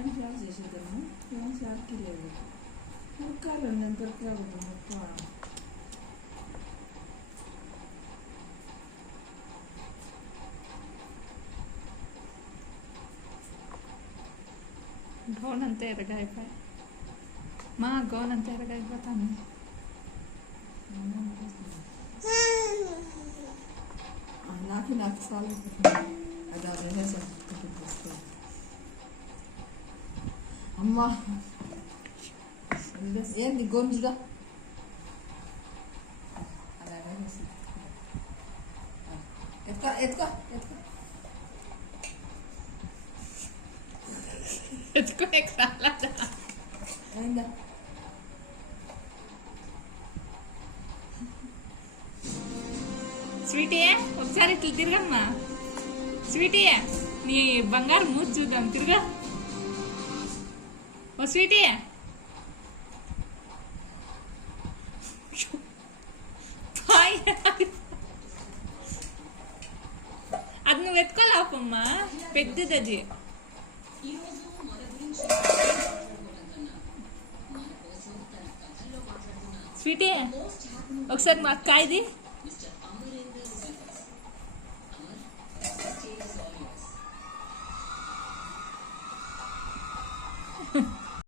Fan off చేసేద్దాము. Fan షార్ట్కి లేదు, ముక్కాలు నేను దొరకలేదు ముక్క. గౌన్ అంతా ఎరగా అయిపోయి మా గౌన్ అంతా ఎరగా అయిపోతుంది. నాకు చాలా అది అమ్మా ఏంది గొంజుడా అలాగే ఎత్తుకో ఎత్తుకో ఎత్తుకో ఎత్తుకునే రాలేదా అయిందా? స్వీటీ ఒకసారి ఇట్లా తిరగమ్మా. స్వీటీ నీ బంగారు మూసి చూద్దాం, తిరగా. ఓ స్వీటీ అది నువ్వు ఎత్తుకోలేపమ్మా, పెద్దది అది. స్వీటీ ఒకసారి మా అక్క ఇది